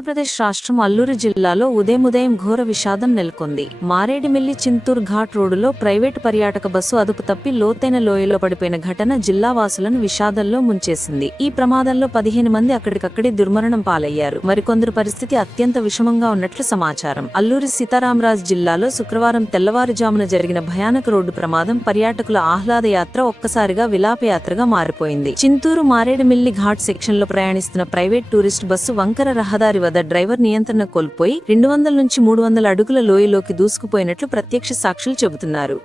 ఆంధ్రప్రదేశ్ రాష్ట్రం అల్లూరు జిల్లాలో ఉదయం ఘోర విషాదం నెలకొంది. మారేడుమిల్లి చింతూరు ఘాట్ రోడ్డులో ప్రైవేటు పర్యాటక బస్సు అదుపు తప్పి లోతైన లోయలో పడిపోయిన ఘటన జిల్లా వాసులను విషాదంలో ముంచేసింది. ఈ ప్రమాదంలో 15 మంది అక్కడికక్కడే దుర్మరణం పాలయ్యారు. మరికొందరు పరిస్థితి అత్యంత విషమంగా ఉన్నట్లు సమాచారం. అల్లూరి సీతారామరాజు జిల్లాలో శుక్రవారం తెల్లవారుజామున జరిగిన భయానక రోడ్డు ప్రమాదం పర్యాటకుల ఆహ్లాద యాత్ర ఒక్కసారిగా విలాపయాత్రగా మారిపోయింది. చింతూరు మారేడుమిల్లి ఘాట్ సెక్షన్ లో ప్రయాణిస్తున్న ప్రైవేట్ టూరిస్ట్ బస్సు వంకర రహదారి వద్ద డ్రైవర్ నియంత్రణ కోల్పోయి 200 నుంచి 300 అడుగుల లోయలోకి దూసుకుపోయినట్లు ప్రత్యక్ష సాక్షులు చెబుతున్నారు.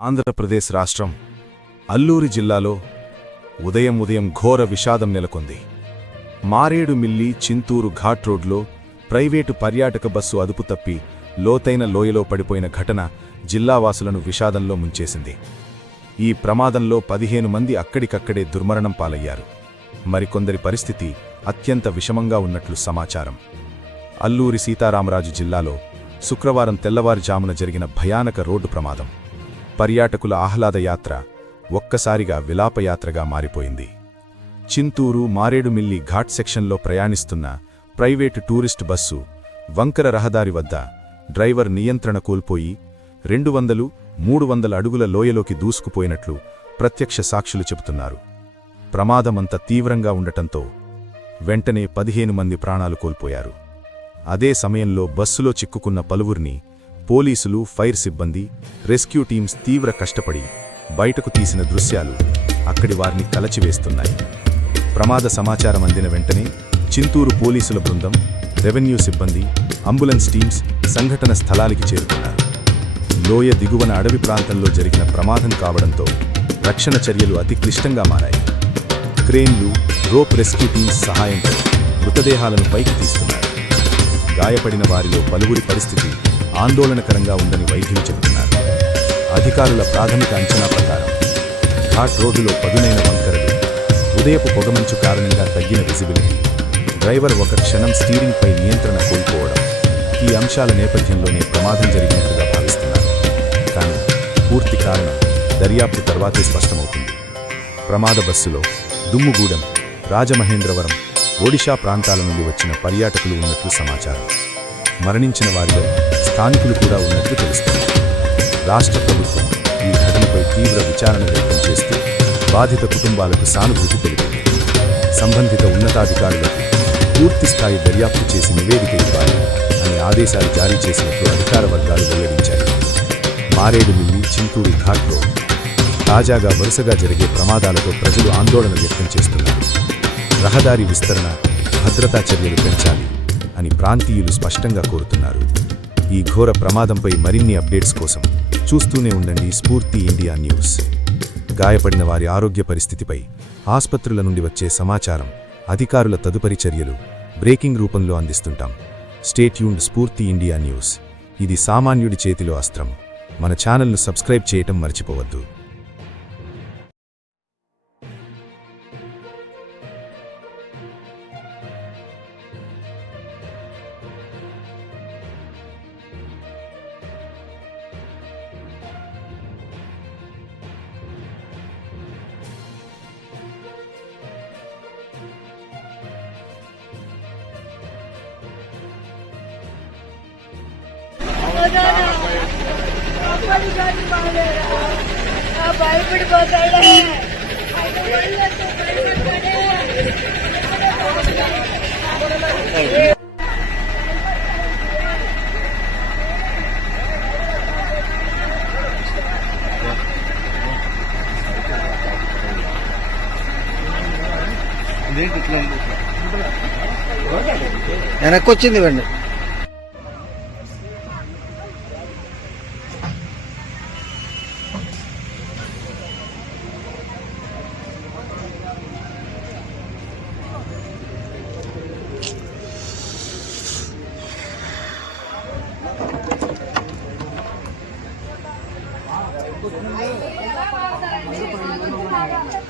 ఆంధ్రప్రదేశ్ రాష్ట్రం అల్లూరి జిల్లాలో ఉదయం ఘోర విషాదం నెలకొంది. మారేడుమిల్లి చింతూరు ఘాట్ రోడ్లో ప్రైవేటు పర్యాటక బస్సు అదుపు తప్పి లోతైన లోయలో పడిపోయిన ఘటన జిల్లావాసులను విషాదంలో ముంచేసింది. ఈ ప్రమాదంలో 15 మంది అక్కడికక్కడే దుర్మరణం పాలయ్యారు. మరికొందరి పరిస్థితి అత్యంత విషమంగా ఉన్నట్లు సమాచారం. అల్లూరి సీతారామరాజు జిల్లాలో శుక్రవారం తెల్లవారుజామున జరిగిన భయానక రోడ్డు ప్రమాదం పర్యాటకుల ఆహ్లాద యాత్ర ఒక్కసారిగా విలాపయాత్రగా మారిపోయింది. చింతూరు మారేడుమిల్లి ఘాట్ సెక్షన్లో ప్రయాణిస్తున్న ప్రైవేటు టూరిస్ట్ బస్సు వంకర రహదారి వద్ద డ్రైవర్ నియంత్రణ కోల్పోయి 200-300 అడుగుల లోయలోకి దూసుకుపోయినట్లు ప్రత్యక్ష సాక్షులు చెబుతున్నారు. ప్రమాదమంత తీవ్రంగా ఉండటంతో వెంటనే 15 మంది ప్రాణాలు కోల్పోయారు. అదే సమయంలో బస్సులో చిక్కుకున్న పలువురిని పోలీసులు, ఫైర్ సిబ్బంది, రెస్క్యూ టీమ్స్ తీవ్ర కష్టపడి బయటకు తీసిన దృశ్యాలు అక్కడి వారిని కలచివేస్తున్నాయి. ప్రమాద సమాచారం అందిన వెంటనే చింతూరు పోలీసుల బృందం, రెవెన్యూ సిబ్బంది, అంబులెన్స్ టీమ్స్ సంఘటన స్థలానికి చేరుకున్నారు. లోయ దిగువన అడవి ప్రాంతంలో జరిగిన ప్రమాదం కావడంతో రక్షణ చర్యలు అతి క్లిష్టంగా మారాయి. క్రేన్లు, రోప్ రెస్క్యూ టీమ్స్ సహాయంతో మృతదేహాలను పైకి తీస్తున్నారు. గాయపడిన వారిలో పలువురి పరిస్థితి ఆందోళనకరంగా ఉందని వైద్యులు చెబుతున్నారు. అధికారుల ప్రాథమిక అంచనా ప్రకారం ఘాట్ రోడ్డులో పదునైన వంకరలు, ఉదయపు పొగమంచు కారణంగా తగ్గిన విజిబిలిటీ, డ్రైవర్ ఒక క్షణం స్టీరింగ్పై నియంత్రణ కోల్పోవడం ఈ అంశాల నేపథ్యంలోనే ప్రమాదం జరిగినట్లుగా భావిస్తున్నారు. కానీ పూర్తి కారణం దర్యాప్తు తర్వాతే స్పష్టమవుతుంది. ప్రమాద బస్సులో దుమ్ముగూడెం, రాజమహేంద్రవరం, ఒడిషా ప్రాంతాల నుండి వచ్చిన పర్యాటకులు ఉన్నట్లు సమాచారం. మరణించిన వారిలో స్థానికులు కూడా ఉన్నట్లు తెలుస్తుంది. రాష్ట్ర ప్రభుత్వం ఈ ఘటనపై తీవ్ర విచారణ వ్యక్తం చేస్తూ బాధిత కుటుంబాలకు సానుభూతి తెలిపింది. సంబంధిత ఉన్నతాధికారులకు పూర్తిస్థాయి దర్యాప్తు చేసి నివేదిక ఇవ్వాలి అనే ఆదేశాలు జారీ చేసినట్లు అధికార వర్గాలు వెల్లడించాయి. మారేడుమిల్లి చింతూరు ఘాట్ రోడ్ తాజాగా వరుసగా జరిగే ప్రమాదాలతో ప్రజలు ఆందోళన వ్యక్తం చేస్తున్నారు. రహదారి విస్తరణ, భద్రతా చర్యలు పెంచాలి అని ప్రాంతీయులు స్పష్టంగా కోరుతున్నారు. ఈ ఘోర ప్రమాదంపై మరిన్ని అప్డేట్స్ కోసం చూస్తూనే ఉండండి స్ఫూర్తి ఇండియా న్యూస్. గాయపడిన వారి ఆరోగ్య పరిస్థితిపై ఆస్పత్రుల నుండి వచ్చే సమాచారం, అధికారుల తదుపరి చర్యలు బ్రేకింగ్ రూపంలో అందిస్తుంటాం. స్టే ట్యూన్డ్ స్ఫూర్తి ఇండియా న్యూస్. ఇది సామాన్యుడి చేతిలో అస్త్రం. మన ఛానల్ను సబ్స్క్రైబ్ చేయటం మర్చిపోవద్దు. భయపడిపోతాడే వెనక్కి వచ్చింది ఇవ్వండి. Thank you.